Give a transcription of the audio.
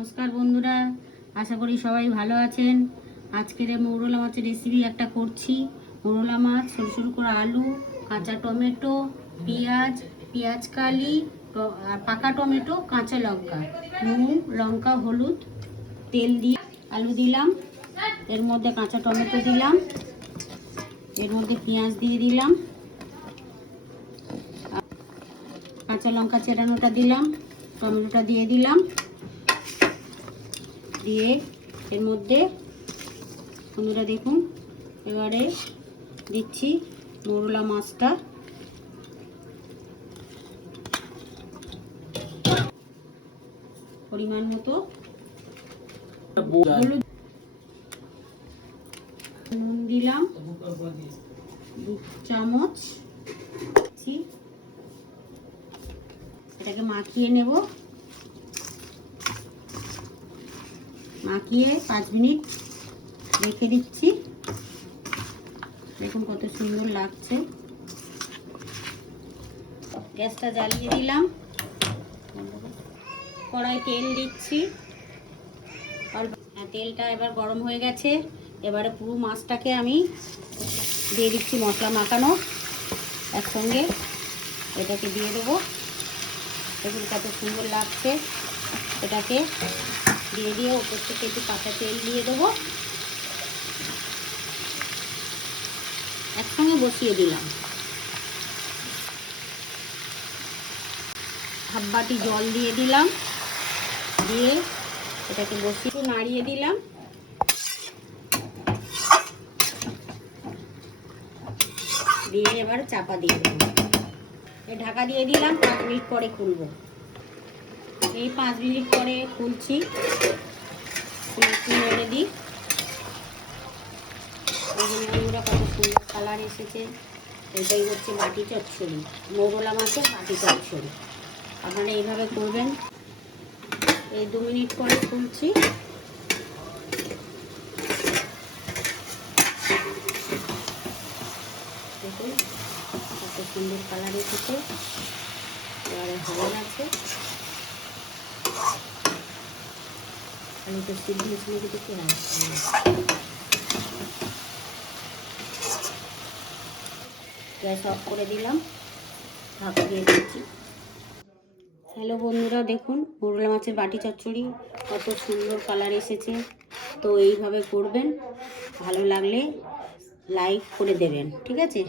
নমস্কার বন্ধুরা, আশা করি সবাই ভালো আছেন। আজকের মৌরলা মাছের রেসিপি একটা করছি। মৌরলা মাছ সরু সরু করে আলু, কাঁচা টমেটো, পেঁয়াজ কালি, আর পাকা টমেটো, কাঁচা লঙ্কা, নুন, লঙ্কা, হলুদ, তেল দিয়ে আলু দিলাম, এর মধ্যে কাঁচা টমেটো দিলাম, এর মধ্যে পেঁয়াজ দিয়ে দিলাম, কাঁচা লঙ্কা চেরানোটা দিলাম, টমেটোটা দিয়ে দিলাম, দিয়ে এর মধ্যে বন্ধুরা দেখুন এবারে দিচ্ছি মৌরলা মাছটা। পরিমাণ মতো হলুদ, নুন দিলাম 2 চামচ, এটাকে মাখিয়ে নেব। মাখিয়ে 5 মিনিট রেখে দিচ্ছি। দেখুন কত সুন্দর লাগছে। গ্যাসটা জ্বালিয়ে দিলাম, কড়াই তেল দিচ্ছি। তেলটা এবার গরম হয়ে গেছে। এবারে পুরো মাছটাকে আমি দিয়ে দিচ্ছি মশলা মাখানো একসঙ্গে, এটাকে দিয়ে দেবো। দেখুন কত সুন্দর লাগছে। এটাকে দিয়ে উপর থেকে একটু কাঁচা তেল দিয়ে দেবো। একসঙ্গে বসিয়ে দিলাম। হাফ বাটি জল দিয়ে দিলাম, দিয়ে এটাকে বসিয়ে নাড়িয়ে দিলাম। দিয়ে এবার চাপা দিয়ে দেবো। ঢাকা দিয়ে দিলাম। 5 মিনিট পরে খুলবো। এই 5 মিনিট পরে খুলছি। একটু নেড়ে দিই। বন্ধুরা কত সুন্দর কালার এসেছে। এটাই হচ্ছে বাটি চচ্চড়ি, মৌরলা মাছের বাটি চচ্চড়ি। আপনারা এইভাবে করবেন। এই 2 মিনিট পরে খুলছি। দেখুন কত সুন্দর কালার এসেছে। এবারে হয়ে গেছে। আলুটা সিদ্ধ হয়েছিল কিন্তু গ্যাস অফ করে দিলাম, ঢাকা দিয়ে দিচ্ছি। হ্যালো বন্ধুরা, দেখুন মৌরলা মাছের বাটি চচ্চড়ি কত সুন্দর কালার এসেছে। তো এইভাবে করবেন। ভালো লাগলে লাইক করে দেবেন, ঠিক আছে।